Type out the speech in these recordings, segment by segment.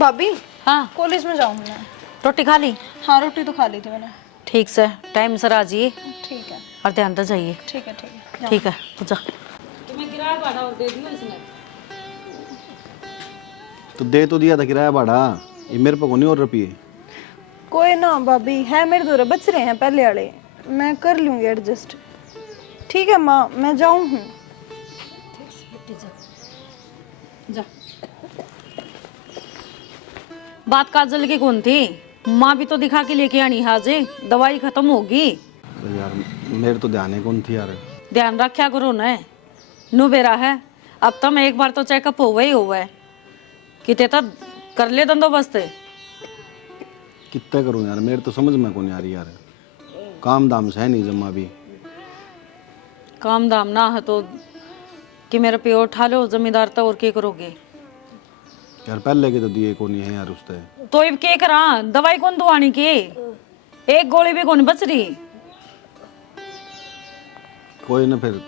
भाभी हाँ कॉलेज में जाऊँ मैं। रोटी खा ली? हाँ रोटी तो खा ली थी मैंने। ठीक से टाइम से आ जाइए ठीक है और ध्यान से जाइए। ठीक है ठीक है ठीक है तो जा। तो दे तो दिया था किराया भाड़ा, ये मेरे पे को नहीं और रुपये। कोई ना भाभी है मेरे दो बच रहे हैं पहले वाले, मैं कर लूँगी एडजस्ट। ठीक है माँ मैं जाऊँ हूँ। जा। बात काजल की कौन थी? माँ भी तो दिखा के लेके आनी हाजे, दवाई खत्म होगी। तो यार मेरे तो ध्यान ही कौन थी यार। ध्यान रखा करो न, नु बेरा है अब तो मैं एक बार तो चेकअप हुआ ही हुआ है, कितने तक कर ले बंदोबस्त। कितना करूँ यार, मेरे तो समझ में कौन आ रही यार। काम दाम से है नहीं जमा भी। काम दाम ना है तो कि मेरा पे उठा लो जमींदार तो और क्या करोगे यार पहले के तो दिए कौन है यार उसते। तो अब क्या करा, दवाई कौन दुआनी की, एक गोली भी कौन बच रही। कोई ना फिर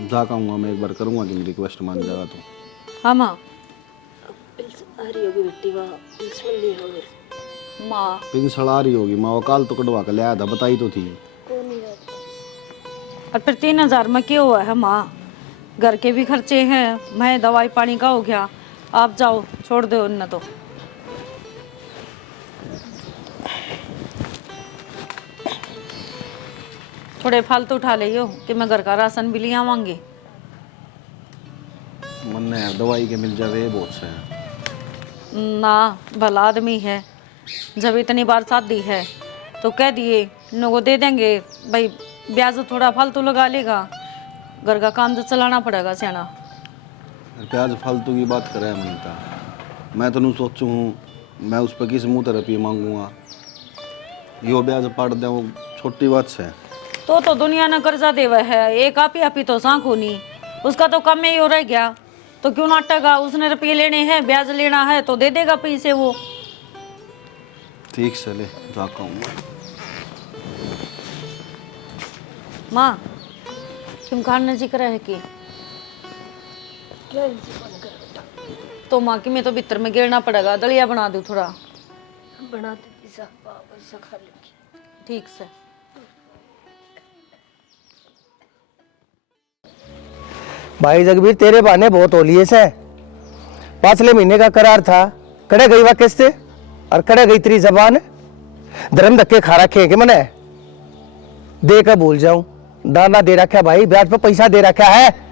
जा कहूँगा मैं, एक बार करूँगा कि मेरी रिक्वेस्ट मान जाएगा तो। हाँ माँ माँ पिंसड़ आ रही होगी माँ, काल तो कटवा कर ले आया था, बताई तो थी। और फिर 3000 में क्या हुआ है माँ, घर के भी खर्चे हैं, मैं दवाई पानी का हो गया। आप जाओ छोड़ दो उन तो। थोड़े फालतू उठा लियो कि मैं घर का राशन भी ले आवांगी। मन ने यार दवाई के मिल जावे बहुत से हैं। ना भला आदमी है, जब इतनी बार शादी है तो कह दिए इनको दे देंगे भाई, ब्याज थोड़ा फालतू लगा लेगा, घर का काम तो चलाना पड़ेगा सियाना। प्याज फालतू की बात करे मनता, मैं तो नहीं सोचूं हूँ मैं उस पर किस मुँह रुपये मांगूंगा। यो ब्याज पाट दे वो छोटी बात से। तो दुनिया ने कर्जा देवा है, एक आप ही तो सांख होनी, उसका तो कम ही हो रह गया तो क्यों नाटेगा। उसने रुपये लेने हैं, ब्याज लेना है तो दे देगा पैसे वो। ठीक से ले जा कहूँगा। माँ तुम खाना जिक्र है कि तो माँ की मैं तो भीतर में गिरना पड़ेगा, दलिया बना दूँ थोड़ा। बना दे पिज़्ज़ा खा लूँगी। ठीक से। भाई जगबीर तेरे बहाने बहुत होलिए से, पांचले महीने का करार था, कड़े गई वा किस्ते और कड़े गई तेरी जबान। धर्म धक्के खा रखे कि मैंने दे कर भूल जाऊं, दाना दे रखा भाई, ब्याज पर पैसा दे रखा है।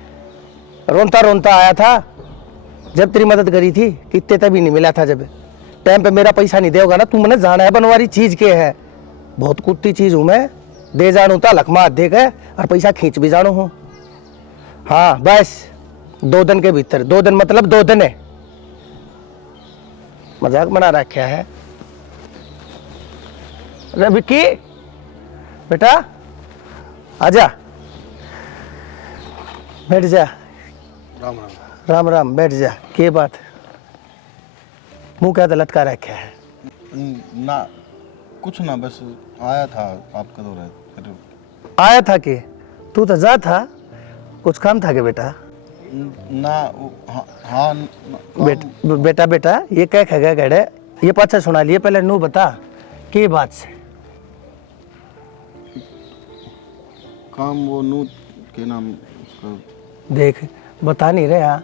रोनता रोनता आया था जब तेरी मदद करी थी, कितने तभी नहीं मिला था। जब टाइम पे मेरा पैसा नहीं देगा ना, तू मैंने जाना है बनवारी चीज के है, बहुत कुत्ती चीज हूं मैं, दे जानू था लखमा दे गए और पैसा खींच भी जानू हूँ। हाँ बस 2 दिन के भीतर, 2 दिन मतलब 2 दिन है, मजाक बना रखा है। अरे विक्की बेटा आजा, बैठ जा। राम राम। राम राम, बैठ जा। के बात मुंह क्या लटका रखा है? ना कुछ ना, बस आया था आपका दो रहे फिर। आया था कि तू तो जा था, कुछ काम था क्या बेटा? ना हाँ बेटा बेटा ये क्या खगा गड़े, ये पाछा सुना लिए, पहले नू बता के बात से। काम वो नू के नाम उसका। देख बता नहीं रहा,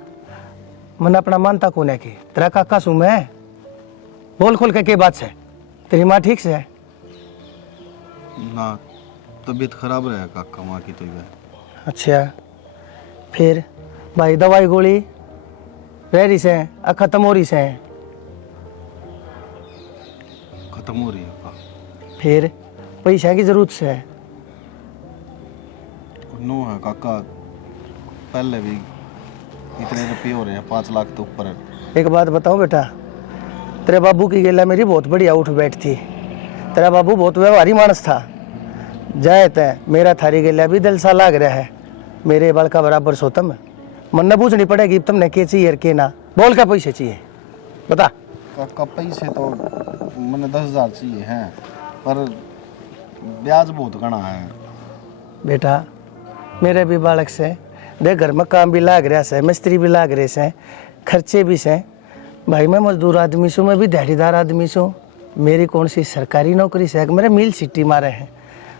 मन अपना मानता कौन है कि तेरा काका सू मैं, बोल खोल के बात से। तेरी माँ ठीक से है? ना तबीयत खराब रहा काका माँ की तो। अच्छा फिर भाई दवाई गोली रह रही से खत्म हो रही से? खत्म हो रही है। फिर पैसा की जरूरत से है? नो है काका, पहले भी इतने रुपये हो रहे हैं, 5 लाख तो ऊपर। एक बात बताऊं बेटा, तेरे बाबू की गेला मेरी बहुत बढ़िया उठ बैठ थी, तेरा बाबू बहुत व्यवहारी मानस था। जाए तय मेरा थारी गेला भी दिल सा लाग रहा है, मेरे बाल का बराबर सोतम मन न पूछनी पड़ेगी तुमने के चाहिए के ना, बोल का पैसे चाहिए बता। काका पैसे तो मैंने 10,000 चाहिए हैं, पर ब्याज बहुत घना है। बेटा मेरे भी बालक से देख, घर में काम भी लाग रहा से, मिस्त्री भी लाग रहे से, खर्चे भी से, भाई मैं मजदूर आदमी छूँ, मैं भी दिहाड़ीदार आदमी छूँ। मेरी कौन सी सरकारी नौकरी से मेरे मिल सिटी मारे हैं।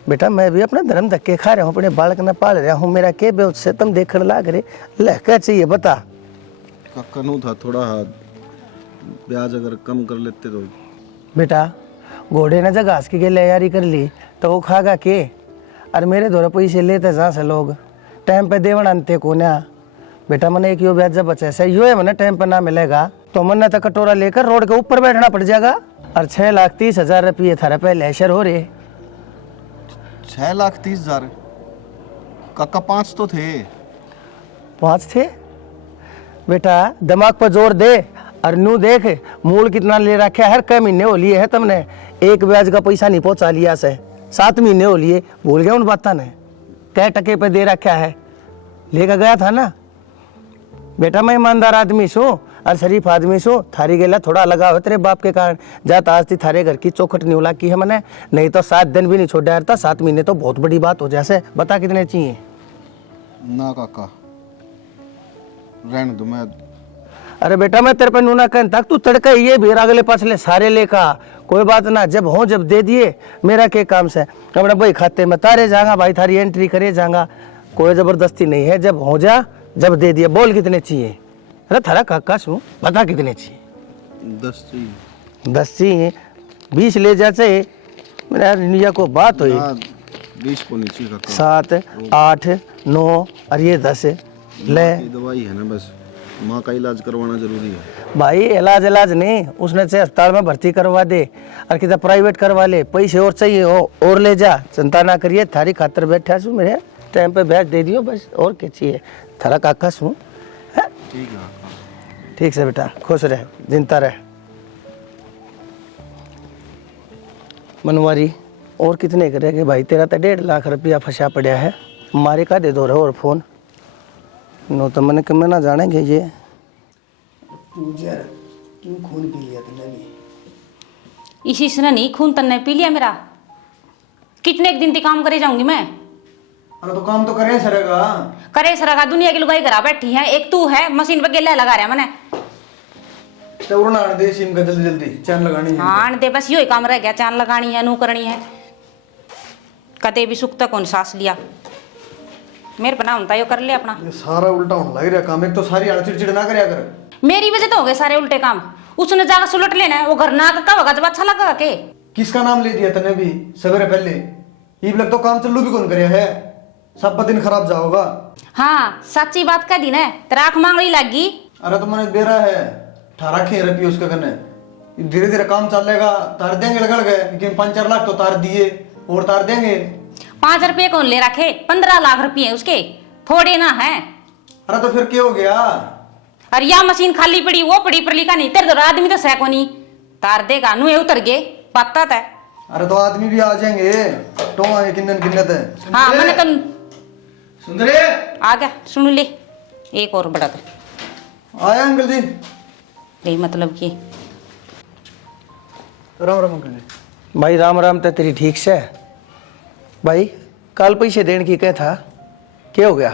बेटा मैं भी अपना धर्म धक्के खा रहा हूँ, अपने बालक न पाल रहा हूँ। मेरा के बेउत से तुम देखने लाग रहे, ले क्या चाहिए बता। काका नु था थोड़ा ब्याज अगर कम कर लेते तो। बेटा घोड़े ने जब घास की तैयारी कर ली तो वो खागा के। और मेरे द्वारा पैसे लेते जहाँ से लोग टाइम पे देवन अंते को ना। बेटा मैंने एक यो ब्याज जब बचा से यो है, मैंने टाइम पे ना मिलेगा तो मैंने तो कटोरा लेकर रोड के ऊपर बैठना पड़ जाएगा। और 6,30,000 रुपये थारा पहले ऐशर हो रहे। 6,30,000 काका 5 तो थे। 5 थे? बेटा दिमाग पर जोर दे और नू देख मूल कितना ले रखा है। हर कई महीने हो लिए है तुमने, एक ब्याज का पैसा नहीं पहुंचा लिया से। 7 महीने हो लिए, भूल गया उन बातों ने। कै टके पे दे रखा है, लेकर गया था ना। बेटा मैं ईमानदार आदमी छूँ और शरीफ आदमी छूँ। थारी गेला थोड़ा लगा हो तेरे बाप के कारण। जात आज थी थारे घर की चौखट नहीं उला की है मैंने, नहीं तो 7 दिन भी नहीं छोड़ा था। 7 महीने तो बहुत बड़ी बात हो जैसे। बता कितने चाहिए? ना काका रहने दो। मैं अरे बेटा मैं तेरे पे नूना कहन तक तू तड़का ये भी अगले पाछले सारे लेका कोई बात ना। जब हो जब दे दिए, मेरा के काम से अपने भाई खाते में तारे जाऊंगा, भाई थारी एंट्री करे जाऊंगा। कोई जबरदस्ती नहीं है। जब हो जा जब दे दिए। बोल कितने चाहिए? अरे थारा काका सू बता कितने चाहिए? 10 चाहिए। 10 चाहिए? 20 ले जा चाहिए मेरा इंडिया को बात हुई। 20 को नहीं चाहिए काका। 7 8 9 और ये 10 ले। दवाई है ना, बस माँ का इलाज करवाना जरूरी है। भाई इलाज नहीं, उसने से अस्पताल में भर्ती करवा दे और कितना प्राइवेट करवा ले। पैसे और चाहिए हो और ले जा, चिंता ना करिए। थारी खातर बैठा छू, मेरे टाइम पे ब्याज दे दियो बस। और क्या चाहिए? थारा काका छू। ठीक है काका। ठीक से बेटा, खुश रहे, जिंदा रहे। मनवारी और कितने करेंगे भाई? तेरा तो 1.5 लाख रुपया फंसा पड़ा है। मारे का दे दो रहे और फोन नो तो मैंने कम ना जानेंगे ये। क्यों खून पी लिया तुमने भी? इसी से नहीं खून तन्ने पी लिया मेरा। कितने एक दिन तक काम करे जाऊंगी मैं। अरे तो काम तो करे सरेगा। करे सरेगा, दुनिया की लुगाई करा बैठी है। एक तू है मशीन पे गेला लगा रहा मैंने। तो उड़ना दे सिम का जल्दी जल्दी चांद लगानी है। हाँ दे, बस यो ही काम रह गया। चांद लगानी है, नू करनी है। कदे भी सुख तक कौन सांस लिया मेरे बना होता यो कर ले अपना। ये सारा उल्टा होने लग रहा काम। एक तो सारी आड़ चिड़चिड़ ना करया कर। मेरी वजह तो हो गए सारे उल्टे काम। उसने जाकर सुलट लेना है। वो घर ना का होगा जब अच्छा लगा के। किसका नाम ले दिया तने भी सवेरे पहले? ईब लग तो काम चल्लू भी कौन करे है। सब दिन खराब जाओगा। हाँ सच्ची बात कह दी ना, तेरा आंख मांगड़ी लग गई। अरे तो मैंने दे रहा है 18 रुपये उसके कने। धीरे धीरे काम चलेगा, तार देंगे लगल गए। लेकिन 5-4 लाख तो तार दिए और तार देंगे। 5 रुपये कौन ले रखे? 15 लाख रुपये उसके थोड़े ना है। अरे तो फिर क्या हो गया? अरे या मशीन खाली पड़ी, वो पड़ी पर लिखा नहीं। तेरे तो आदमी तो सह को नहीं तार देगा। नु उतर गए पता था। अरे तो आदमी भी आ जाएंगे। तो आए किन्नन किन्नत है। हाँ मैंने तो सुंदरे आ गया। सुन ले एक और बड़ा था आया अंकल जी। यही मतलब कि राम राम अंकल जी। भाई राम राम। तो तेरी ठीक से भाई कल पैसे देने की क्या था? क्या हो गया?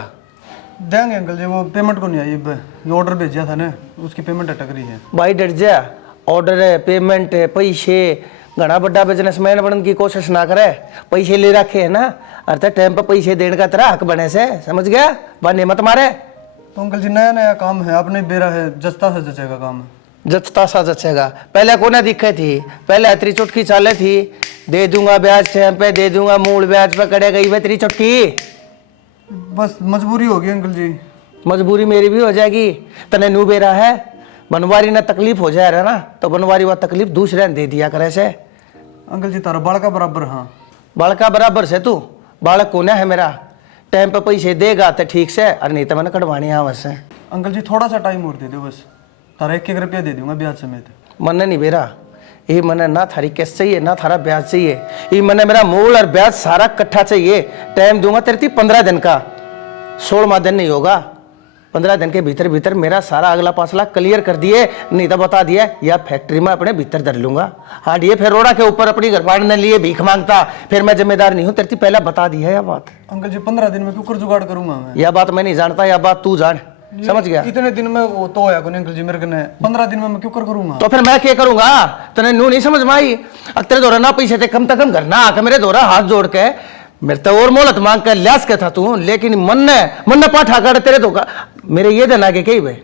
देंगे अंकल जी, वो पेमेंट को नहीं आई। ऑर्डर भेजा था ना, उसकी पेमेंट अटक रही है। भाई डर जा। ऑर्डर है, पेमेंट है, पैसे। घना बड़ा बिजनेसमैन बनने की कोशिश ना करे। पैसे ले रखे है ना, अर्थात टाइम पर पैसे देने का तेरा हक बने से, समझ गया? बने मत मारे। तो अंकल जी नया नया काम है, आपने बेरा है, जचता से जचेगा काम। जचता सा जचेगा। पहले को ना दिक्कत थी, पहले तेरी चुटकी चाले थी। दे दूंगा ब्याज टाइम पे, दे दूंगा मूल ब्याज पे करे गई तेरी चुटकी। बस मजबूरी होगी अंकल जी। मजबूरी मेरी भी हो जाएगी। तने नू बेरा है बनवारी ना तकलीफ हो जाए रहा ना, तो बनवारी वह तकलीफ दूसरे ने दे दिया करे से। अंकल जी तारा बालका बराबर। हाँ बालका बराबर से तू बालक कोना है मेरा। टाइम पे पैसे देगा तो ठीक से, और नहीं तो मैंने कटवानी है वैसे। अंकल जी थोड़ा सा टाइम और दे दो बस। तारा 1-1 रुपया दे दूंगा ब्याज समेत। मन्ने नहीं बेरा, ये मने ना थारी कैश चाहिए ना थारा ब्याज चाहिए। ये मने मेरा मूल और ब्याज सारा इकट्ठा चाहिए। टाइम दूंगा तेरे 15 दिन का, 16वां दिन नहीं होगा। 15 दिन के भीतर भीतर मेरा सारा अगला पासला क्लियर कर दिए, नहीं तो बता दिया या फैक्ट्री में अपने भीतर धर लूंगा। हाँ ये फिर रोड़ा के ऊपर अपनी घर बांटने लिए भीख मांगता, फिर मैं जिम्मेदार नहीं हूँ। तेरे पहले बता दी है यह बात। अंकल जी 15 दिन में क्यों कर जुगाड़ करूंगा मैं? यह बात मैं नहीं जानता, यह बात तू जान। समझ गया? इतने दिन में वो तो होया कोनी अंकल जी मेरे कने 15 दिन में मैं क्यों कर करूंगा? तो फिर मैं क्या करूंगा? तने नू नहीं समझ में आई? अब तेरे दौरा ना पैसे थे कम से कम घर ना आके मेरे दौरा हाथ जोड़ के मेरे तो और मोहलत मांग कर ल्यास के था तू, लेकिन मन ने पाठा कर तेरे धोखा मेरे ये देना के कही भाई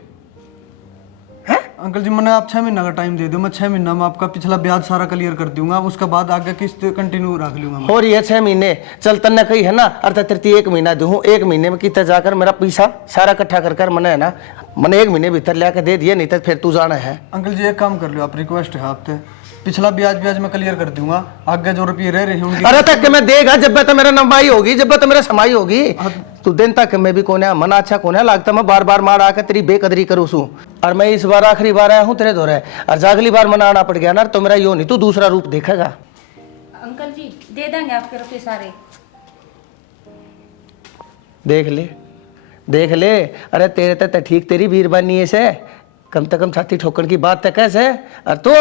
अंकल जी मैंने आप 6 महीना का टाइम दे दो, मैं 6 महीना में आपका पिछला ब्याज सारा क्लियर कर दूंगा, उसके बाद आगे किस्त कंटिन्यू रख लूंगा मैं। हो रही है 6 महीने चल तन्ने कही है ना, अर्थात तेरे 1 महीना दूं, 1 महीने में कितना जाकर मेरा पैसा सारा इकट्ठा कर मैंने है ना मैंने 1 महीने भीतर ला के दे दिए, नहीं तो फिर तू जाना है। अंकल जी एक काम कर लो आप, रिक्वेस्ट है आपसे, पिछला ब्याज मैं क्लियर कर दूंगा, आगे जो रुपये रह रहे हैं उनकी अरे तक मैं देगा जब तो मेरा नंबाई होगी, जब तो मेरा समाई होगी, तू दिन तक मैं भी कोने मन अच्छा कोने लगता मैं बार बार मार आकर तेरी बेकदरी करूँ सू, और मैं इस बार आखिरी बार आया हूँ तेरे दौरे, और अगली बार मना आना पड़ गया ना तो मेरा यो नहीं तू दूसरा रूप देखेगा। अंकल जी दे देंगे आपके रुपये सारे। देख ले अरे तेरे तो ठीक तेरी बीरबानी से कम से कम छाती ठोकन की बात तक कैसे, और तो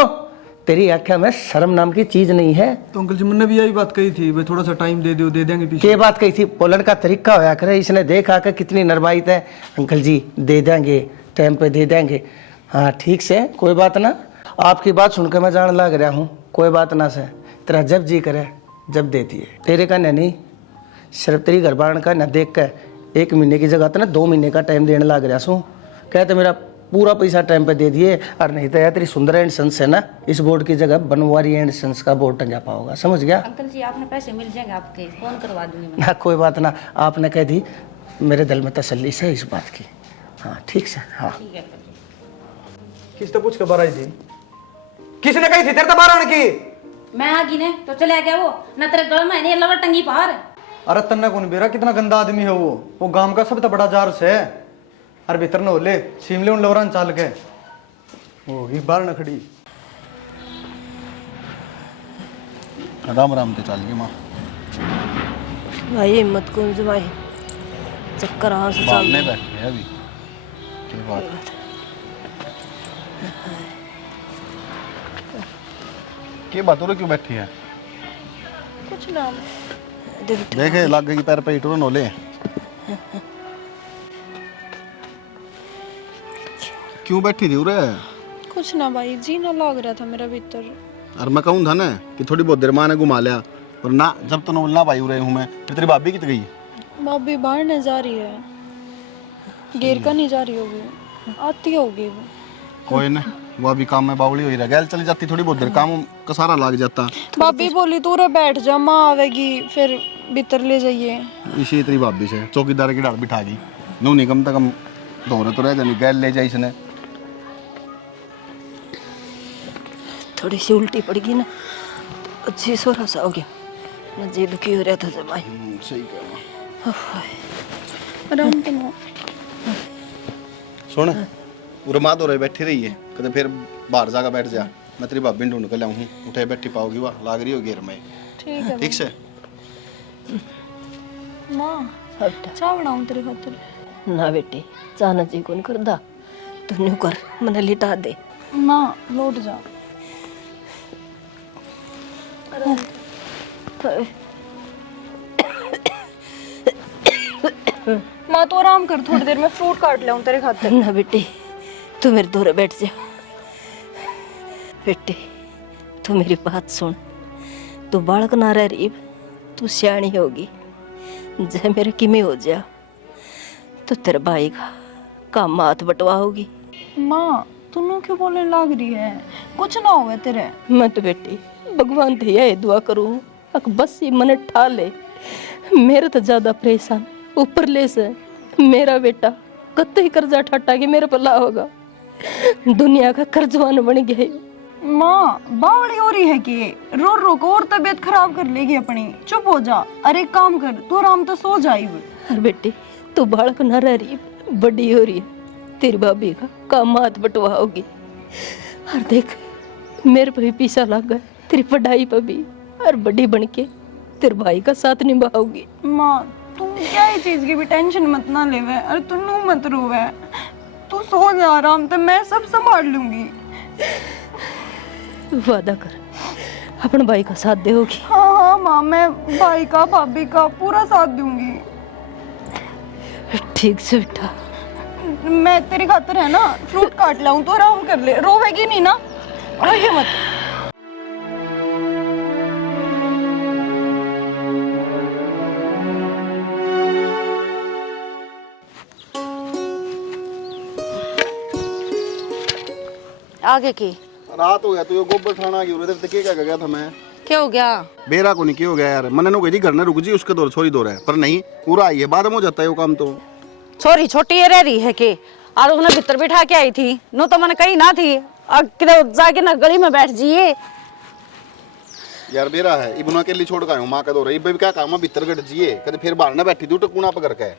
तेरी आख्या में शर्म नाम की चीज नहीं है। तो अंकल जी मैंने भी यही बात कही थी, भाई थोड़ा सा टाइम दे दो, दे देंगे पीछे। क्या बात कही थी? बोलन का तरीका होया करे, इसने देख आकर कितनी नरमाइत है। अंकल जी दे देंगे, टाइम पे दे देंगे। हाँ ठीक से कोई बात ना, आपकी बात सुनकर मैं जान लग रहा हूँ, कोई बात ना से तेरा जब जी करे जब दे दिए, तेरे का नहीं सिर्फ तेरी घरबान का न देख कर 1 महीने की जगह तो ना 2 महीने का टाइम देने लग रहा हूँ, कहते मेरा पूरा पैसा टाइम पे दे दिए, और नहीं तो यार तेरी सुंदर एंड सन्स है ना, इस बोर्ड की जगह बनवारी एंड सन्स का बोर्ड टंगा पाओगा, समझ गया? अंकल जी आपने पैसे मिल जाएंगे आपके, फोन करवा दूंगी मैं। ना कोई बात ना, आपने कह दी मेरे दिल में तसल्ली से इस बात की। हाँ ठीक से। हाँ ठीक है अंकल जी। किस तो पूछ के बाहर आई थी, किसने कही थी तेरे तो बाहर आने की? मैं आ गई ने तो चले गया वो ना, तेरे गल में नहीं लवर टंगी बाहर। अरे तन्ने कौन बेरा, कितना गंदा आदमी है वो गांव का सब तो बड़ा जार से है, अरे भीतर न होले शिमले उन लवरान चाल के वो ही बाहर न खड़ी। राम राम ते चाल गई माँ, भाई हिम्मत कौन जमाई, चक्कर हाँ से बाल चल नहीं बैठे है अभी, क्या बात क्या बात हो रही, क्यों बैठी है? कुछ ना, देखे लग गई पैर पे इटोरन होले, क्यों बैठी थी उरे? कुछ ना भाई, जी ना लग रहा था मेरा भीतर। और मैं कहूँ था ना कि थोड़ी बहुत देर माँ ने घुमा लिया, पर ना जब तो ना भाई उरे हूँ मैं, फिर तेरी भाभी कित गई? भाभी बाहर नहीं जा रही है, गेर का नहीं जा रही होगी, आती होगी वो। कोई ना, वो अभी काम में बावली हुई रह गैल चली जाती, थोड़ी बहुत देर काम का सारा लग जाता। भाभी बोली तू रे बैठ जा, माँ आवेगी फिर भीतर ले जाइए। इसी तेरी भाभी से चौकीदार की डाल बिठा गई, नू नहीं कम से कम दौरे तो रह जानी, गैल ले जाई इसने। थोड़ी सी उल्टी पड़ गई ना, अच्छी सोरा सा हो गया, मैं जी दुखी हो रहा था जमाई। सही कह आराम तो ना। सुन उरे माँ दौरे बैठी रही है, कदे फिर बाहर जाकर बैठ जा, मैं तेरी भाभी ढूंढ कर लाऊं, उठे बैठी पाओगी वाह लाग रही हो घेर में। ठीक है ठीक से माँ, चाय बनाऊं तेरे खातिर? ना बेटी चाहना जी कौन करदा, तू न्यू कर मने लिटा दे। माँ लौट जा। माँ तो आराम कर, थोड़ी देर में फ्रूट काट लाऊं तेरे खातिर। ना बेटी तू मेरे दूर बैठ जा, बेटी तू मेरी बात सुन, तू बालक ना रह रही, तू सियाणी होगी, जे मेरे किमें हो जा तो तेरे भाई का काम हाथ बटवाओगी। माँ तू क्यों बोलने लग रही है, कुछ ना हुआ तेरे। मैं तो बेटी भगवान थे यही दुआ करूँ अक बस ये मन ठा ले, मेरे तो ज्यादा परेशान ऊपर ले से मेरा बेटा कत्ते कर्जा ठट्टा के मेरे पर ला होगा, दुनिया का कर्जवान बन गया। माँ बावड़ी हो रही है कि रो रो को और तबीयत खराब कर लेगी अपनी, चुप हो जा। अरे एक काम कर, तू आराम तो सो जाई। अरे बेटी तू बालक न रह रही, बड़ी हो रही है, तेरी भाभी का काम हाथ बटवाओगी, और देख मेरे पे भी पीछा लग गया, तेरी पढ़ाई पे भी, और बड़ी बन के तेरे भाई का साथ निभाओगी। माँ तू क्या ही चीज की भी टेंशन मत ना लेवे, अरे तू नू मत रोवे, तू सो जा आराम से, मैं सब संभाल लूंगी। वादा कर अपने भाई का साथ देगी। हाँ हाँ माँ, मैं भाई का भाभी का पूरा साथ दूंगी। ठीक से बेटा। मैं तेरी खातर है ना फ्रूट काट लाऊं तो आराम कर ले, रोवेगी नहीं ना, रोइए मत। आगे की रात हो गया तो ये गोबर ठाना की उधर तक क्या गया था मैं। क्या हो गया? बेरा को नहीं क्या हो गया यार, मैंने नो कही घर ने रुक जी उसके दौर छोरी दौर है, पर नहीं पूरा आई है, बाद में हो जाता है वो काम। तो छोरी छोटी ये रह रही है कि और उन्हें भीतर बिठा के आई थी, नो तो मैंने कही ना थी अब किधर जाके ना गली में बैठ जाइए। यार बेरा है इबना के लिए छोड़ का हूं मां का दौर है, इब क्या काम है भीतर गट जिए कदे फिर बाहर ना बैठी तू टकूना पकड़ के।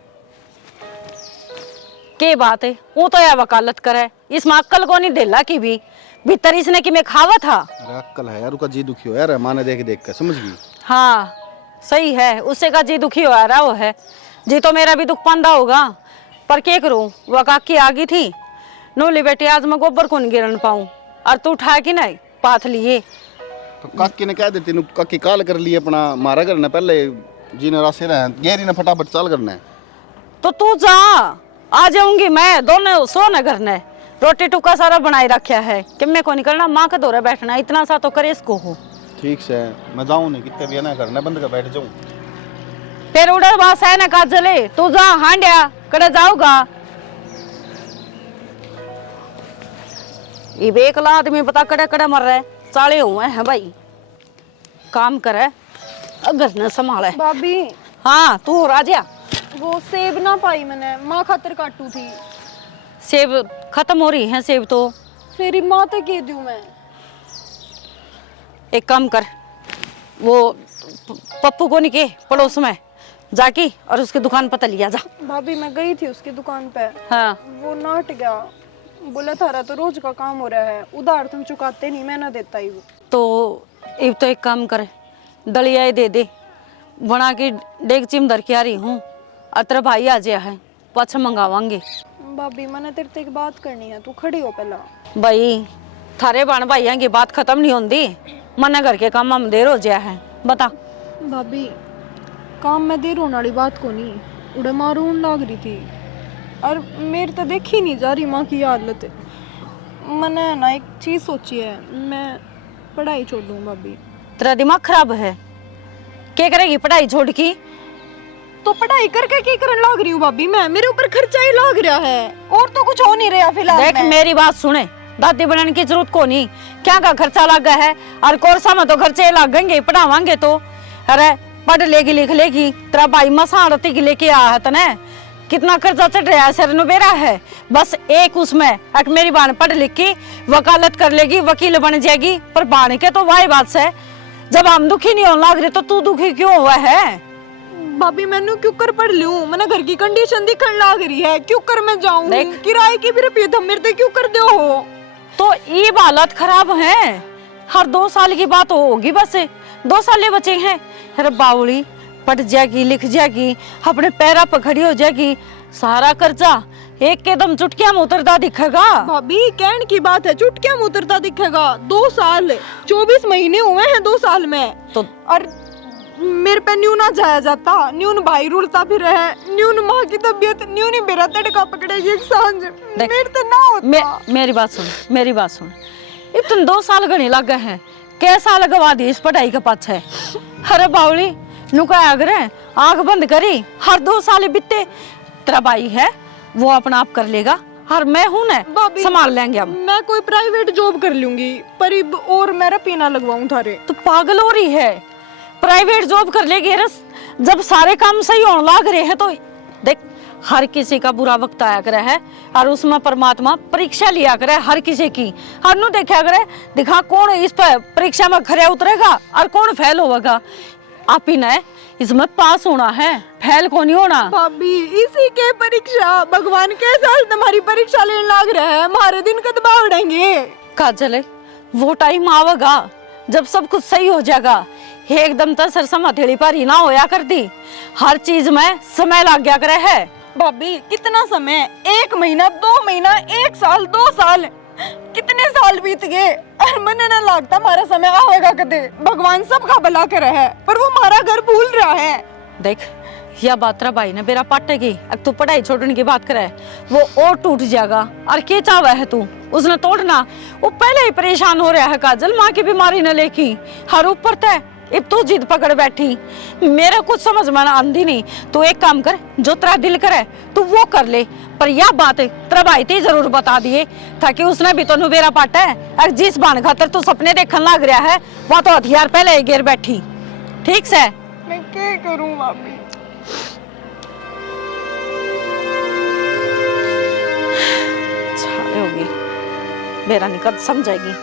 के बात है वो तो या वकालत करे, इसमें अक्कल को नहीं देला की भी भीतर इसने कि मैं खावा था। अरे अक्कल है यार, उसका जी दुखी हो यार मां ने देख देख कर, समझ गई। हाँ सही है, उससे का जी दुखी हो रहा वो है, जी तो मेरा भी दुख पांदा होगा, पर क्या करूं वो काकी आ गई थी, नोली बेटी आज मैं गोबर को नहीं गिरन पाऊं और तू उठा के नहीं पाथ लिए। तो काकी ने क्या देती काकी काल कर ली अपना मारा करना पहले जी ने रास्ते रहे गहरी ने फटाफट चाल करना है। तो तू जा, आ जाऊंगी मैं, दोनों सो न करने, रोटी टुका सारा बनाए रखा है कि मैं को नहीं करना, माँ का दौरा बैठना इतना सा तो करे इसको हो। ठीक से मैं जाऊं नहीं कितने भी ना करना बंद कर बैठ जाऊं। फिर उड़े बास है ना काजले, तू जा हांडिया करे जाऊगा। ये बेकला आदमी पता कड़े कड़े मर रहे, साले हुए हैं भाई, काम करे अगर न संभाले। भाभी हाँ तू राजा, वो सेब ना पाई मैंने, माँ खातर काटू थी। सेब खत्म हो रही हैं सेब तो। फिर माँ तक कह दूं मैं। एक काम कर, वो पप्पू को नहीं के पड़ोस में जाके और उसकी दुकान पर लिया जा। भाभी मैं गई थी उसकी दुकान पे, हाँ वो नाट गया, बोला थारा तो रोज का काम हो रहा है, उधार तुम चुकाते नहीं, मैं ना देता ही वो। तो एक तो एक काम करे, दलिया दे दे बना के डेगची में धर के आ रही हूँ, और तेरा भाई आ गया है पाछा मंगावांगे। भाभी मैंने तेरे से एक बात करनी है, तू खड़ी हो पहला। भाई थारे बाण भाइया की बात खत्म नहीं होती, मना घर के काम में देर हो गया है, बता। भाभी काम में देर होने वाली बात को नहीं, उड़े माँ रोन लाग रही थी और मेरे तो देखी नहीं जा रही माँ की हालत। मैंने ना एक चीज सोची है, मैं पढ़ाई छोड़ दूँ। भाभी तेरा दिमाग खराब है, क्या करेगी पढ़ाई छोड़ की? तो पढ़ाई करके क्या करने लाग रही हूँ भाभी मैं, मेरे ऊपर खर्चा ही लाग रहा है और तो कुछ हो नहीं रहा फिलहाल। देख मेरी बात सुने, दादी बनाने की जरूरत को नहीं, क्या का खर्चा लगा है, और कोर्सा में तो खर्चे लगेंगे, पढ़ावांगे तो। अरे पढ़ लेगी लिख लेगी, तेरा भाई मसारती की लेके आया है तने, कितना खर्चा चढ़ रहा है, सर नुबेरा है, बस एक उसमें एक मेरी बहन पढ़ लिख की वकालत कर लेगी, वकील बन जाएगी, पर बहन के तो वही बात है, जब हम दुखी नहीं होने लग रहे तो तू दुखी क्यों हुआ है? भाभी मैंने क्यों कर पढ़ लूं, मैंने घर की कंडीशन दिखने लाग रही है, क्यों कर मैं जाऊं, किराए की भी रुपये तुम मेरे क्यों कर दो हो। तो ये हालत खराब है, हर 2 साल की बात होगी, बस 2 साल बचे हैं। अरे बावली पढ़ जाएगी लिख जाएगी, अपने पैरा पर खड़ी हो जाएगी, सारा कर्जा एक कदम चुटकिया में उतरता दिखेगा। भाभी कहने की बात है, चुटकिया में उतरता दिखेगा, 2 साल 24 महीने हुए हैं 2 साल में तो, और मेरे पे न्यू ना जाया जाता, न्यून भाई रुलता भी रहे, न्यून माँ की तबीयत, न्यून ही मेरा तड़का पकड़ेगी एक सांझ, मेरे तो ना होता। मेरी बात सुन, मेरी बात सुन, इतने 2 साल गणे लग गए हैं, कैसा लगवा दी इस पढ़ाई के पाछे। अरे बावली नुका अगर आंख बंद करी, हर 2 साल बीते, तेरा भाई है वो अपना आप कर लेगा, और मैं हूं ना संभाल लेंगे हम। मैं कोई प्राइवेट जॉब कर लूंगी, पर और मेरा पीना लगवाऊं थारे। तो पागल हो रही है, प्राइवेट जॉब कर लेगी रस, जब सारे काम सही होने लग रहे हैं तो देख हर किसी का बुरा वक्त आया करे है, और उसमें परमात्मा परीक्षा लिया करे हर किसी की, और नु देखा करे दिखा कौन इस पर परीक्षा में खरे उतरेगा और कौन फेल होगा। आप ही ने इसमें पास होना है, फेल को नहीं होना। भाभी इसी के परीक्षा भगवान के साल तुम्हारी परीक्षा लेने लग रहा है, हमारे दिन कद बावड़ेंगे। काजल वो टाइम आवेगा जब सब कुछ सही हो जाएगा, एकदम तो सरसम हथेली पर ही ना होया करती, हर चीज में समय लग गया करे है। भाभी कितना समय, 1 महीना 2 महीना 1 साल 2 साल, कितने साल बीत गए और मने ना लगता हमारा समय आएगा कदे। भगवान सबका भला करे है, पर वो हमारा घर भूल रहा है। देख या बात रा भाई ने बेरा पाटेगी। अब तू पढ़ाई छोड़ने की बात करे वो और टूट जाएगा। और क्या चाहवा है तू उसने तोड़ना? वो पहले ही परेशान हो रहा है काजल, माँ की बीमारी न लेकी हर ऊपर तय। अब तू जिद पकड़ बैठी, मेरा कुछ समझ में आंदी नहीं। तू एक काम कर, जो तेरा दिल करे तू वो कर ले, पर यह बात तेरा भाई ते जरूर बता दिए ताकि उसने भी तो बेरा पाटा है। और जिस बाण खातर तू सपने देखने लग रहा है वह तो हथियार पहले ही गिर बैठी। ठीक से मैं क्या करूं भाभी? छाड़े होगी मेरा निकल समझेगी।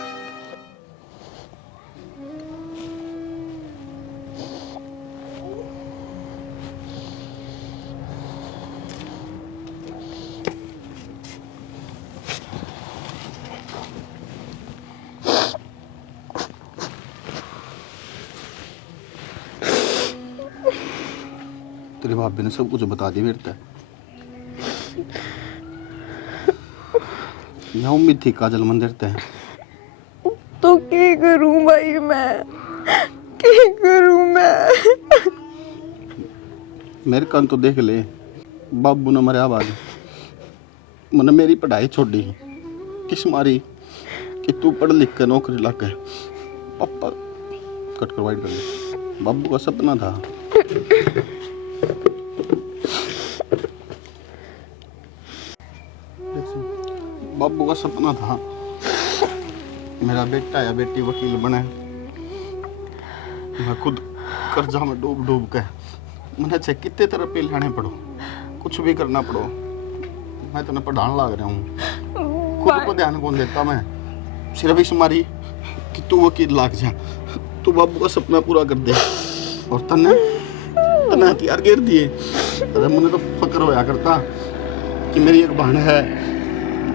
तेरी भाभी ने सब कुछ बता दिया मेरे तक। यहाँ उम्मीद थी काजल मंदिर तय। तो क्या करूं भाई, मैं क्या करूं मैं? मेरे कान तो देख ले, बाबू ने मरे बाद मैंने मेरी पढ़ाई छोड़ी किस मारी कि तू पढ़ लिख के नौकरी लग गए। पापा कट करवाइट कर ले। बाबू का सपना था। बाबू का सपना था मेरा बेटा या बेटी वकील बने। मैं खुद कर्जा में डूब डूब के मैंने चाहे कितने तरह पे लाने पड़ो, कुछ भी करना पड़ो, मैं तो पढ़ाने लग रहा हूँ। खुद को ध्यान कौन देता? मैं सिर्फ इस मारी कि तू वकील लाग जा, तू बाबू का सपना पूरा कर दे। और तने हथियार गिर दिए। अरे मुझे तो फक्र होया करता कि मेरी एक बहन है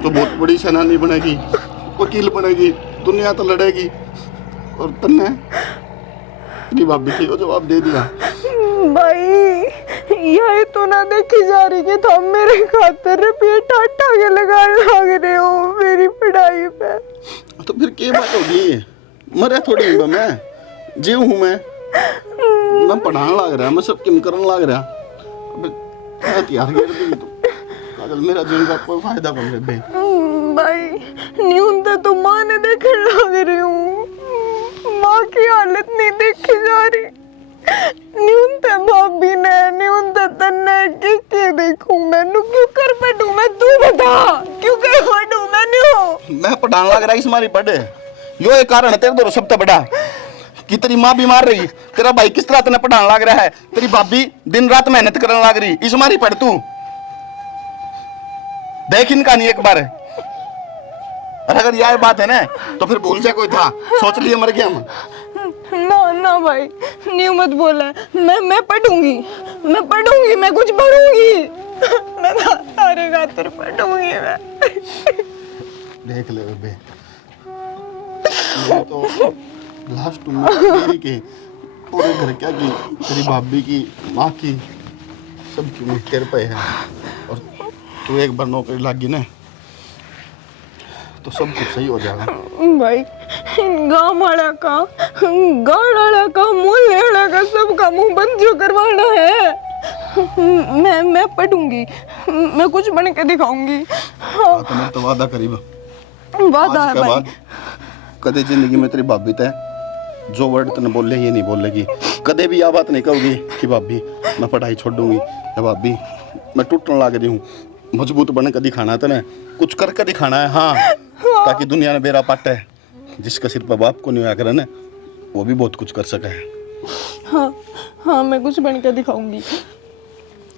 तो बहुत बड़ी सेनानी बनेगी, वकील बनेगी, दुनिया तो लड़ेगी। और तन्ने तेरी भाभी थी वो जवाब दे दिया। भाई यही तो ना देखी जा रही कि तुम मेरे खातर रुपये टाटा के लगाने लग रहे हो मेरी पढ़ाई पे। तो फिर क्या बात होगी? मरे थोड़ी हूँ मैं, जीव हूँ मैं पढ़ाने लग रहा, मैं सब किम करने लग रहा। अब हथियार गिर दी तो काजल मेरा जीवन का कोई फायदा कौन है? भाई न्यूनतम तो माँ ने देखने लग रही हूँ, माँ की हालत नहीं देखी जा रही। न्यूनतम भाभी ने, न्यूनतम तन्ने के देखूं मैं क्यों कर पड़ू मैं? तू बता क्यों कर पड़ू मैं पढ़ाने लग रहा इस मारी पढ़े। यो एक कारण है तेरे दो सबसे बड़ा कि तेरी माँ बीमार रही, तेरा भाई किस तरह तेने पढ़ाने लग रहा है, तेरी भाभी दिन रात मेहनत करने लग रही, इस मारी पढ़ तू देख इनका नहीं एक बार। और अगर यह बात है ना तो फिर भूल जा कोई था, सोच लिए मर गया हम। ना ना भाई न्यू मत बोला, मैं पढ़ूंगी, मैं कुछ पढ़ूंगी, मैं तारे खातिर पढ़ूंगी मैं। देख ले बेबे, मैं तो लास्ट मेरी के पूरे घर क्या की, तेरी भाभी की, माँ की, सबकी उम्मीद तेरे पे है। और तू एक बार नौकरी लग गई ना तो सब कुछ सही हो जाएगा। भाई गाँव वाला का, गाँव वाला का, मोहल्ले वाला का सबका मुंह बंद जो करवाना है। मैं पढ़ूंगी, मैं कुछ बन के दिखाऊंगी। हाँ तो मैं तो वादा करीब वादा है भाई। कदे जिंदगी में तेरी भाभी तय जो वर्ड तने बोले ये नहीं बोलेगी, कदे भी यह बात नहीं कहोगी कि भाभी मैं पढ़ाई छोड़ दूंगी या भाभी मैं टूटने लग रही हूँ। मजबूत बन के दिखाना है तने, कुछ करके दिखाना है। हाँ, ताकि दुनिया में बेरा पाटा है, जिसका सिर पर बाप को नहीं होया करे ना वो भी बहुत कुछ कर सके है। हाँ हाँ मैं कुछ बन के दिखाऊंगी,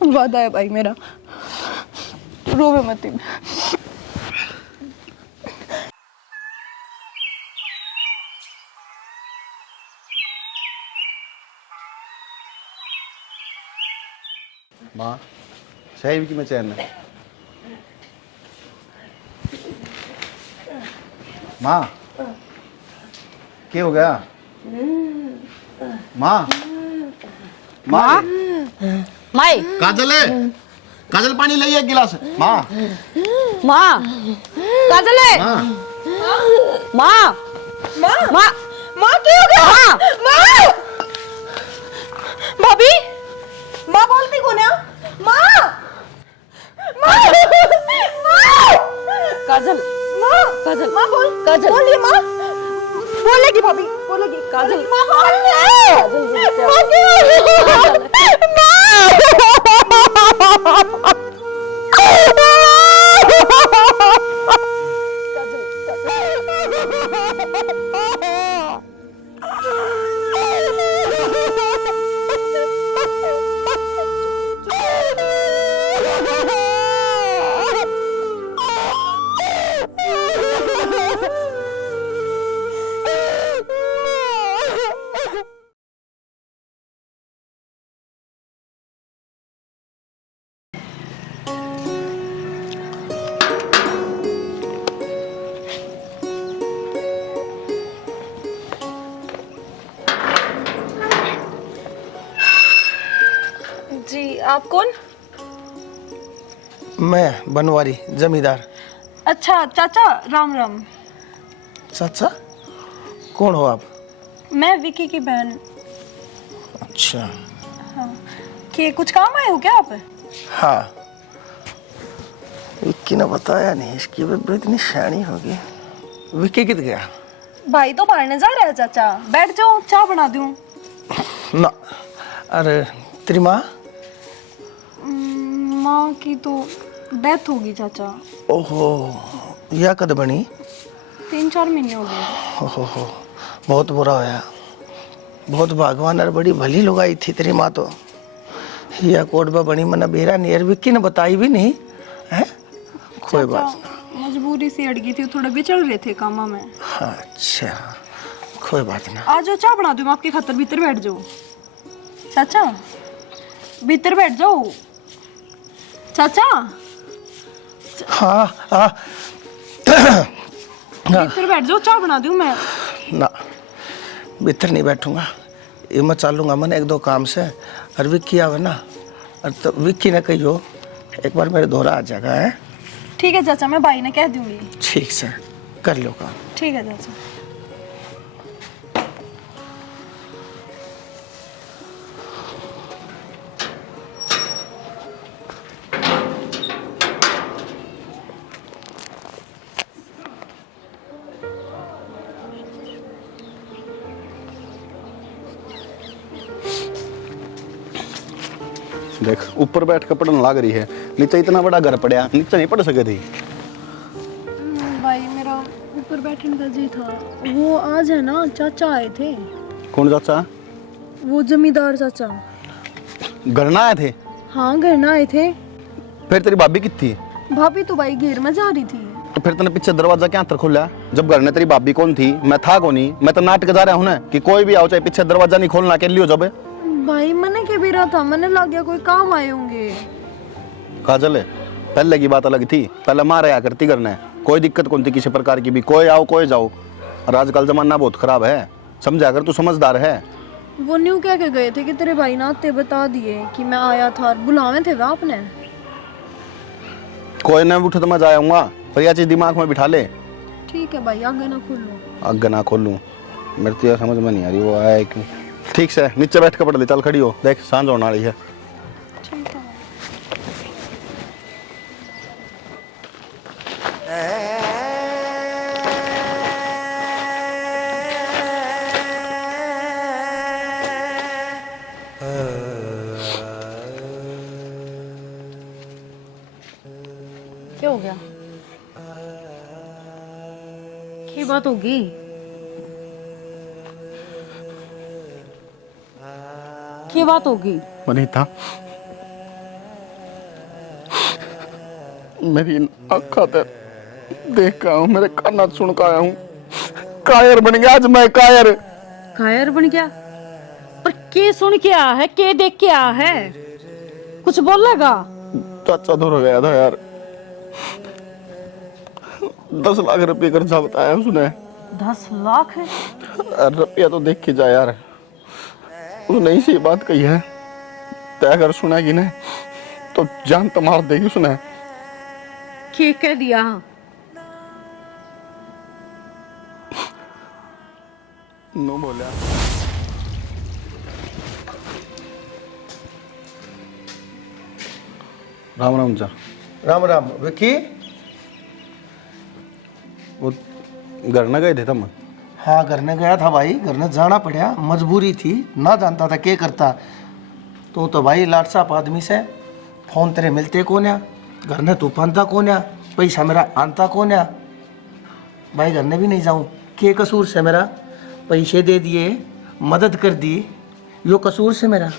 वादा है भाई मेरा, रोवे मत। माँ साहिब की मैं चैन है। माँ क्या हो गया? माँ माँ माई काजल है, काजल पानी ले एक गिलास। माँ माँ काजल है, माँ माँ माँ माँ माँ क्या हो गया? हाँ। माँ भाभी माँ बोलती कौन है? माँ माँ काजल, माँ काजल, माँ बोल काजल। बोलिए माँ। बोलेगी भाभी बोलेगी। काजल, माँ बोल काजल, माँ जी आप कौन? मैं बनवारी जमींदार। अच्छा चाचा राम राम। चाचा कौन हो आप? मैं विकी की बहन। अच्छा कि कुछ काम आए हो क्या आप? हाँ, विक्की ने बताया नहीं, इसकी बेबे इतनी शानी होगी। विक्की कित गया? भाई तो पढ़ने जा रहा है चाचा, बैठ जाओ चाय बना दूं। ना, अरे तेरी माँ? माँ की तो डेथ होगी चाचा। ओहो, यह कद बनी? 3-4 महीने हो गए। ओहो, बहुत बुरा होया। बहुत भगवान और बड़ी भली लुगाई थी तेरी माँ तो। यह कोडबा बनी मना बेरा नहीं, विक्की ने बताई भी नहीं है। कोई बात चाचा मजबूरी से अड़ गई थी, थोड़ा बिचड़ रहे थे कामा में। हाँ, अच्छा कोई बात ना। आ जाओ चाय बना दूं आपके खातर, भीतर बैठ जाओ चाचा, भीतर बैठ जाओ चाचा। हाँ हाँ भीतर बैठ जाओ, चाय बना दूं मैं। ना, भीतर नहीं बैठूंगा, ये मैं चालूंगा मन 1-2 काम से। और विक्की आवे ना, और तो विक्की ने कहियो एक बार मेरे दोहरा आ जाएगा है। ठीक है चाचा, मैं भाई ने कह दूंगी। ठीक से कर लो काम। ठीक है चाचा। देख ऊपर बैठ कर पढ़ने लाग रही है, नीचे इतना बड़ा घर पड़ा, नीचे नहीं पढ़ सके थी। भाई मेरा ऊपर बैठने का जी था। वो आज है ना, चाचा आए थे। कौन चाचा? वो जमींदार चाचा। घर ना आए थे? हाँ घर ना आए थे। फिर तेरी भाभी कितनी? भाभी तो भाई घेर में जा रही थी। तो फिर तूने पीछे दरवाजा क्या अंतर खोला? जब घर में तेरी भाभी कौन थी, मैं था कौन ही? मैं तो नाटक जा रहा हूँ ना कि कोई भी आओ चाहे पीछे दरवाजा नहीं खोलना के लियो जब। भाई मैंने के भी रहा था, मैंने लग गया कोई काम आए होंगे। काजल है, पहले की बात अलग थी, पहले माँ रहा करती करना, कोई दिक्कत कौन थी किसी प्रकार की भी, कोई आओ कोई जाओ। और आजकल जमाना बहुत खराब है, समझा कर तू समझदार है। वो न्यू कह के गए थे कि तेरे भाई ने आते बता दिए कि मैं आया था, बुलावे थे वे आपने। कोई ना उठ तो मैं जाऊंगा, पर यह चीज दिमाग में बिठा ले। ठीक है भाई, आगे ना खोलो। आगे ना खोलूं? मेरे तो यार समझ में नहीं आ रही वो आया क्यों। ठीक से नीचे बैठ कर पढ़ ले, चल खड़ी हो, देख सांझ होने वाली है। ठीक है। क्या हो गया? क्या बात होगी? क्या बात होगी? वनीता, मेरी आँखों से देख का हूँ, मेरे कान सुन का आया हूँ, कायर बन गया आज मैं, कायर। कायर बन गया? पर के सुन के आ है, के देख के आ है? कुछ बोलेगा? चाचा दूर हो गया था यार, 10 लाख रुपए कर्जा बताया उसने। 10 लाख है? रुपया तो देख के जा यार, उसने इसी बात कही है, तय अगर सुनेगी ना तो जान तो मार देगी उसने। के कह दिया? नो बोला। राम राम चा। राम राम विकी। वो घर न गए थे तुम? हाँ घर ने गया था भाई, घर ने जाना पड़ा, मजबूरी थी, ना जानता था क्या करता। तो भाई लाट साहब आदमी से फोन तेरे मिलते कौन या, घर ने तू पानता कौन या, पैसा मेरा आनता कौन या। भाई घर ने भी नहीं जाऊँ, के कसूर से मेरा, पैसे दे दिए, मदद कर दी, यो कसूर से मेरा।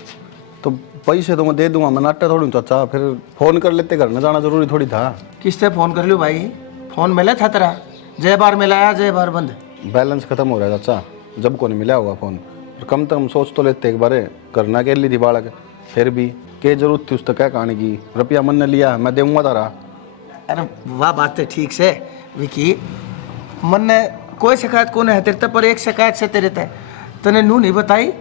तो पैसे तो मैं दे दूंगा, मैं नाट्य थोड़ी हूँ चाचा, फिर फोन कर लेते, घर न जाना जरूरी थोड़ी था। किससे फोन कर लूँ भाई, फोन मिला था तेरा, जय बार मिलाया जय बार बंद। बैलेंस खत्म हो रहा है चाचा, जब को नहीं मिला होगा फोन। और कम से कम सोच तो लेते एक बार, करना के लिए थी बालक, फिर भी क्या जरूरत थी उस तक क्या कहानी की। रुपया मन ने लिया, मैं दूंगा तारा। अरे वाह बात है ठीक से विकी, मन ने कोई शिकायत कौन है तेरे, पर एक शिकायत से तेरे तने नू नहीं बताई।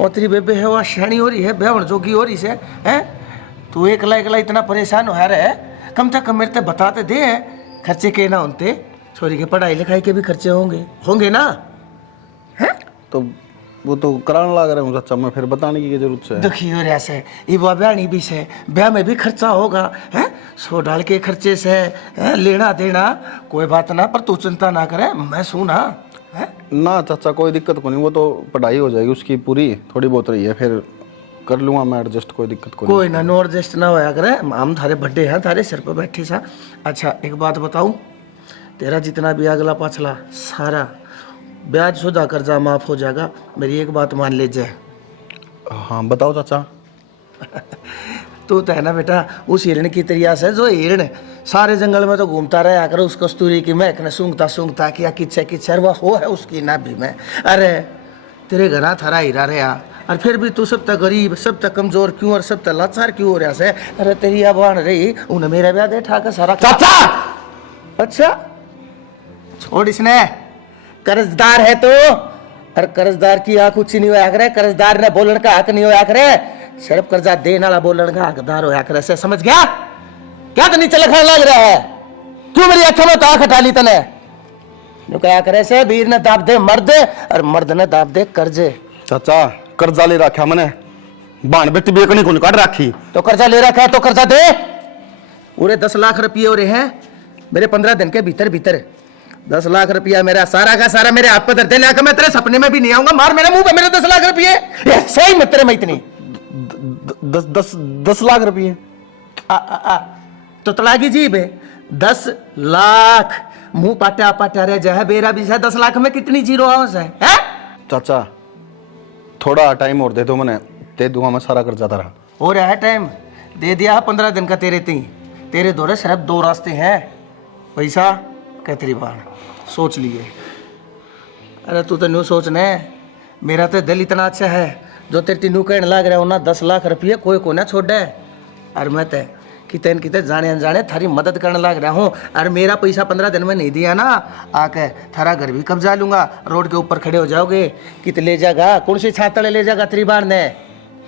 और तेरी बेबे है वह शानी हो रही है, बेवड़ जोगी हो रही से हैं। तू एकला एकला इतना परेशान हो रहा है, कम से कम मेरे ते बताते दे, खर्चे के ना होते, छोरी के पढ़ाई लिखाई के भी खर्चे होंगे ना, हैं? तो वो तो कराने लग रहे हूँ चाचा, मैं फिर बताने की जरूरत से। दुखी हो रहा से, ये ब्याह भी से, ब्याह में भी खर्चा होगा है, सो डाल के खर्चे से है, लेना देना कोई बात ना, पर तू चिंता ना करे, मैं सुना है ना चाचा, कोई दिक्कत को नहीं, वो तो पढ़ाई हो जाएगी उसकी पूरी, थोड़ी बहुत रही है, फिर कर लूंगा मैं एडजस्ट, कोई दिक्कत को कोई ना, नो एडजस्ट ना होया करे, हम थारे बड्डे हैं, थारे सिर पर बैठे सा। अच्छा एक बात बताऊं, तेरा जितना भी अगला पाछला सारा ब्याज शुदा कर्जा माफ हो जाएगा, मेरी एक बात मान ले जाए। हाँ बताओ चाचा। तू तो है ना बेटा उस हिरण की तरिया से, जो हिरण सारे जंगल में तो घूमता रहा कर, उस कस्तूरी की महक ने सूंघता किया किच्छे वो हो है उसकी नाभि में। अरे तेरे घरा थारा हीरा रहा, और फिर भी तू सब तक गरीब, सब तक कमजोर क्यों, और सब तक लाचार क्यों हो रहा से। अरे तेरी आबान रही, उन्हें मेरा ब्याह दे ठाकर सारा। चाचा अच्छा छोड़, इसने कर्जदार है तो, और कर्जदार की आंख ऊंची नहीं होया करे, कर्जदार ने बोलन का हक नहीं होया करे, सिर्फ कर्जा देने वाला बोलन का हकदार होया करे से, समझ गया? क्या तो नीचे लिखा लग रहा है, क्यों मेरी आंखों में तो आंख हटा ली तने? जो क्या करे से, वीर ने दाब दे मर्द, और मर्द ने दाब दे कर्जे। चाचा कर्जा ले रखा मैंने, बाण बेटी बेकनी को निकाल रखी। तो कर्जा ले रखा है तो कर्जा दे। पूरे 10 लाख रुपये हो रहे हैं मेरे 15 दिन के भीतर भीतर, 10 लाख रुपया मेरा सारा का सारा मेरे हाथ पर धर दे, लाकर मैं तेरे सपने में भी नहीं आऊंगा, मार मेरे मुंह पे मेरे 10 लाख रुपये सही में तेरे में इतनी 10 लाख रुपये तो तलागी जीब है। 10 लाख मुंह पाटा पाटा रह जाए, बेरा भी 10 लाख में कितनी जीरो हाउस है? चाचा थोड़ा टाइम और दे दो, मैंने दे दूंगा मैं सारा कर्जा तारा। हो रहा है टाइम, दे दिया 15 दिन का तेरे ती, तेरे दौरे सिर्फ 2 रास्ते हैं, पैसा कहतरी बार सोच लिए। अरे तू तो न्यू सोचने, मेरा तो दिल इतना अच्छा है, जो तेरे तीनू कहने लग रहा हो ना 10 लाख रुपये कोई को ना छोड़ दे। और मैं तो कितने जाने अनजाने थारी मदद करने लग रहा हूँ, और मेरा पैसा 15 दिन में नहीं दिया ना, आके थारा घर भी कब्जा लूंगा, रोड के ऊपर खड़े हो जाओगे, कित ले जाएगा, कौन सी छातड़े ले जाएगा तेरी बार ने,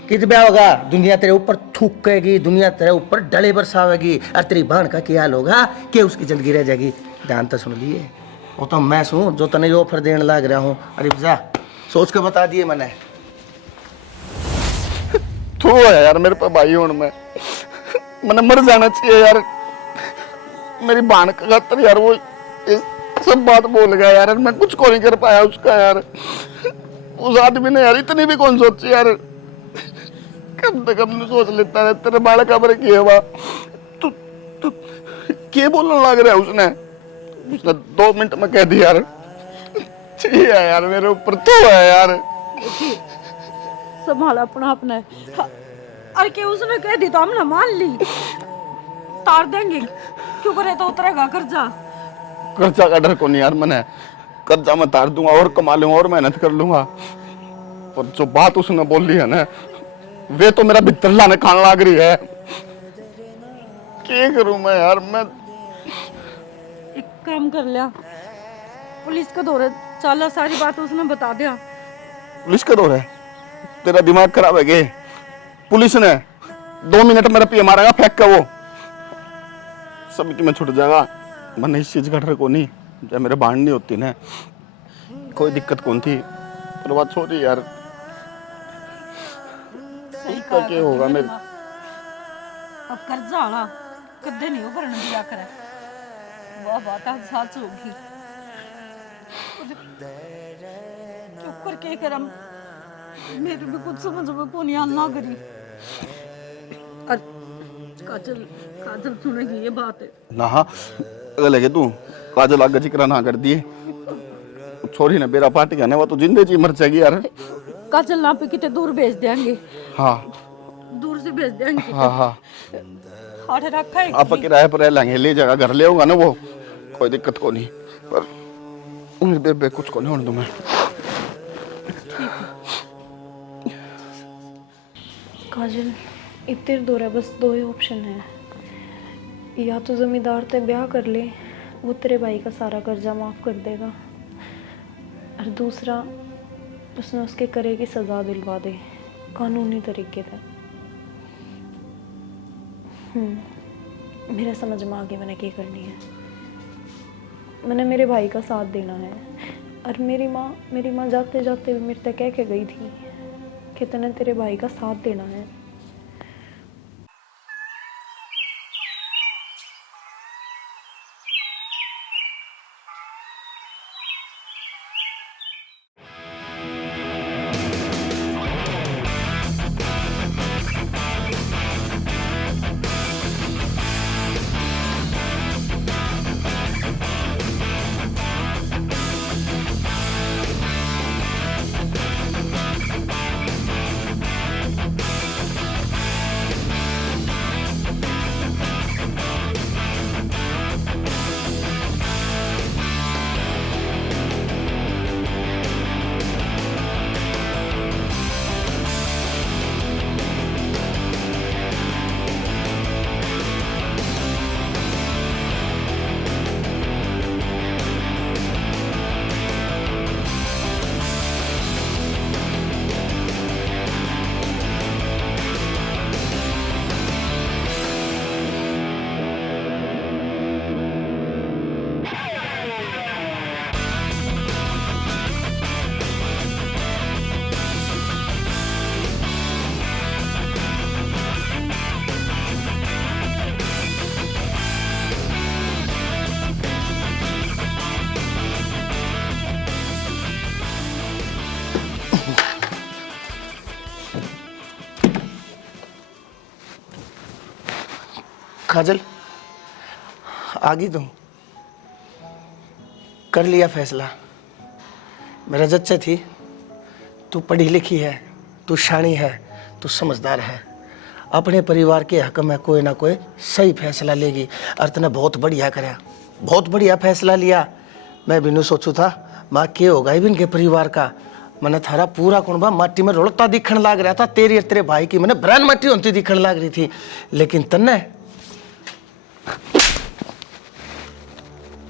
कित ब्याह होगा, दुनिया तेरे ऊपर थूकेगी, दुनिया तेरे ऊपर डले बरसावेगी, और तेरी बहन का क्या हाल होगा कि उसकी जिंदगी रह जाएगी। ध्यान तो सुन लिए, वो तो मैं सुन जो तने ऑफर देने लग रहा हूँ। अरे जा सोच के बता दिए मैंने। तो है यार मेरे पे भाई होने में, मैंने मर जाना चाहिए यार, मेरी बहन का खातर यार वो सब बात बोल गया यार, मैं कुछ को नहीं कर पाया उसका यार, उस आदमी ने यार इतनी भी कौन सोची यार, कम से कम सोच लेता है तेरे बाल का बर किया हुआ। तू तू क्या बोलने लग रहा है उसने 2 मिनट में कह दिया यार, चाहिए यार मेरे ऊपर तो है यार। संभाल अपना अपना। अरे क्या उसने कह दी तो हमने मान ली, तार देंगे, क्यों करे तो उतरेगा कर्जा। कर्जा का डर को नहीं यार, मैंने कर्जा मैं तार दूंगा और कमा लूंगा और मेहनत कर लूंगा, पर जो बात उसने बोल ली है ना, वे तो मेरा भीतर लाने खान लग रही है। क्या करूं मैं यार, मैं एक काम कर लिया, पुलिस का दौरे चला, सारी बात उसने बता दिया। पुलिस का दौर है, तेरा दिमाग खराब है क्या? पुलिस ने 2 मिनट मेरा पिए मारेगा फेंक के, वो समिति में छुट जाएगा, मैंने इस चीज का डर को नहीं, जब मेरे बांध नहीं होती ना कोई दिक्कत कौन थी, पर बात सॉरी यार, इसका क्या होगा मेरे अब कर्जा आला कदे नहीं भरन दिया करे। वाह बात आज सच होगी। चुप करके करम मेरे भी कुछ समझ में को नहीं आना करी। और काजल काजल सुनेगी ये बात है ना अगर लगे तू काजल आगे जिक्र ना कर दिए छोरी ने बेरा पार्टी करने वो तो जिंदे जी मर जाएगी यार। काजल ना पे कितने दूर भेज देंगे। हाँ दूर से भेज देंगे। हाँ हाँ हाथ रखा है आप किराए पर रह लेंगे ले जाएगा घर ले होगा ना वो कोई दिक्कत को नहीं पर बेबे कुछ को नहीं होने दूं मैं। काजल इतने दूर है बस दो ही ऑप्शन है या तो जमींदार ते ब्याह कर ले वो तेरे भाई का सारा कर्जा माफ कर देगा और दूसरा उसने उसके करे की सजा दिलवा दे कानूनी तरीके से। मेरा समझ में आ गया मैंने क्या करनी है। मैंने मेरे भाई का साथ देना है और मेरी माँ जाते जाते मेरे तक कह के गई थी कि तूने तेरे भाई का साथ देना है। काजल आ गई तुम कर लिया फैसला। मेरा जच्चे थी तू पढ़ी लिखी है तू शानी है तू समझदार है अपने परिवार के हक में कोई ना कोई सही फैसला लेगी और तूने बहुत बढ़िया कराया बहुत बढ़िया फैसला लिया। मैं भी नहीं सोचू था माँ के होगा भी इनके परिवार का मैंने थारा पूरा कुंबा माटी में रोड़ता दिखने लग रहा था तेरी और तेरे भाई की मैंने ब्रांड माटी होती दिखने लग रही थी लेकिन तने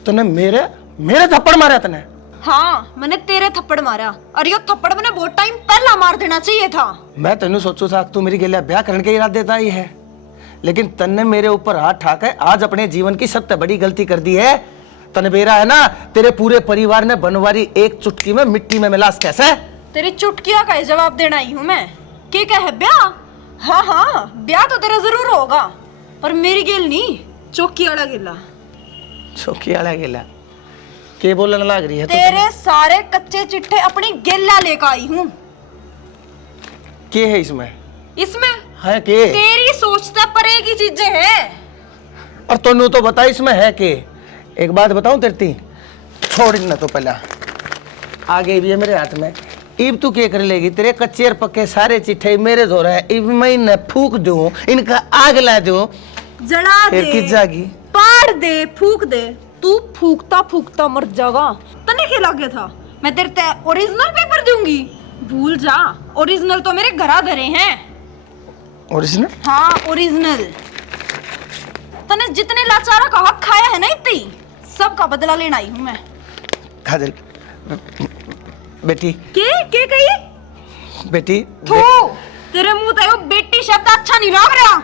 मेरे थप्पड़ मारा तने। हाँ मैंने तेरे थप्पड़ मारा और ये थप्पड़ मैंने बहुत टाइम पहला मार देना चाहिए था। मैं तेन सोचू था तू मेरी गेलिया ब्याह करने के इरादे था ही है लेकिन तन्ने मेरे ऊपर हाथ ठाक है आज अपने जीवन की सबसे बड़ी गलती कर दी है। तने बेरा है ना तेरे पूरे परिवार ने बनवारी एक चुटकी में मिट्टी में मिलास कैसे तेरी चुटकिया का जवाब देना ही हूँ मैं के क्या है ब्याह। हाँ हाँ ब्याह तो तेरा जरूर होगा पर मेरी गेल नहीं चौकी वाला गेला चौकी वाला गेला के बोलने लग रही है तेरे सारे कच्चे चिट्ठे अपनी गेला लेकर आई हूँ। के है इसमें है के तेरी सोचता परे की चीजें हैं और तन्नू तो बता इसमें है के। एक बात बताऊं तेरी छोड़ ना तो पहला आगे भी है मेरे हाथ में इब तू क्या कर लेगी तेरे कच्चे और पक्के सारे चिट्ठे मेरे धो रहे हैं इब मैं इन्हें फूक दूं इनका आग ला दूं जला दे किस जागी पाड़ दे फूक दे तू फूकता फूकता मर जाएगा। तने क्या लगे था मैं तेरे ते ओरिजिनल पेपर दूंगी भूल जा ओरिजिनल तो मेरे घरा धरे हैं। ओरिजिनल हाँ ओरिजिनल तने जितने लाचारा का हक खाया है ना इतनी सब का बदला लेना आई हूँ मैं। काजल बेटी के कही बेटी थू तेरे मुंह ते बेटी शब्द अच्छा नहीं लग रहा।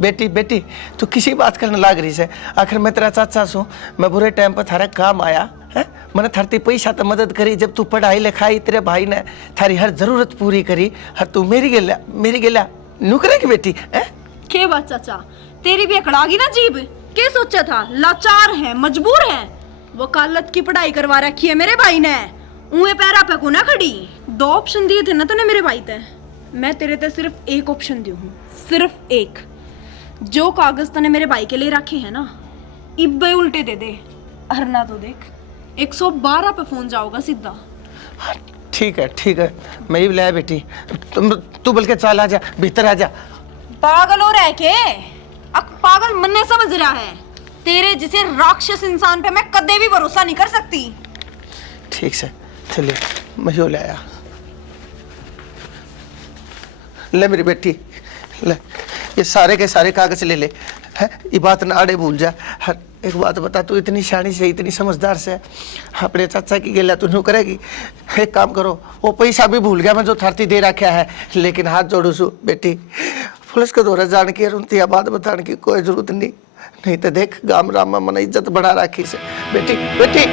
बेटी तू किसी बात करने लाग रही है आखिर मैं तेरा चाचा सू मैं बुरे टाइम पर थारा काम आया है मैंने थारती पैसा तो मदद करी जब तू पढ़ाई लिखाई तेरे भाई ने थारी हर जरूरत पूरी करी हर तू मेरी गेला नू करेगी बेटी है के बात चाचा तेरी भी अकड़ागी ना जीभ। क्या सोचा था? लाचार है, मजबूर है। वकालत की पढ़ाई करवा रखी है मेरे भाई ने, उहे पैरा पे को ना खड़ी। 2 ऑप्शन दिए थे ना तूने मेरे भाई ते, मैं तेरे ते सिर्फ एक ऑप्शन दी हूँ, सिर्फ एक। जो कागज तने मेरे भाई के लिए रखे हैं ना, इब्बे उल्टे दे दे, हरना तो देख 112 पे फोन जाओगा सीधा। ठीक है, मैं ही बुलाया बेटी। तू बल्कि चल आ जा, भीतर आ जा। पागल हो रहा है के? अब पागल मन्ने समझ रहा है? तेरे जिसे राक्षस इंसान पे मैं कदे भी भरोसा नहीं कर सकती। ठीक से चलिए, मैं ही लाया। ले मेरी बेटी, ले ये सारे के सारे कागज ले ले। है ये बात ना आड़े भूल जा। हर एक बात बता, तू इतनी शानी से, इतनी समझदार से अपने चाचा की गेला तू न्यू करेगी। एक काम करो, वो पैसा भी भूल गया मैं जो थारती दे रखा है, लेकिन हाथ जोड़ू सु बेटी, पुलिस के दौरे जान की रुनती बात बताने की कोई जरूरत नहीं तो देख गाम राम में मन इज्जत बढ़ा रखी से। बेटी बेटी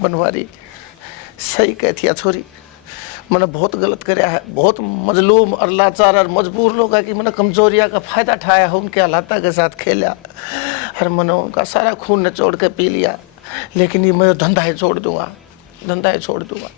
बनवारी सही कहती है छोरी, मैंने बहुत गलत कराया है। बहुत मजलूम और लाचार और मजबूर लोग की मैंने कमजोरिया का फायदा उठाया है, उनके हालात के साथ खेला और मैंने उनका सारा खून निचोड़ के पी लिया। लेकिन ये मैं धंधा ही छोड़ दूंगा, धंधा ही छोड़ दूंगा।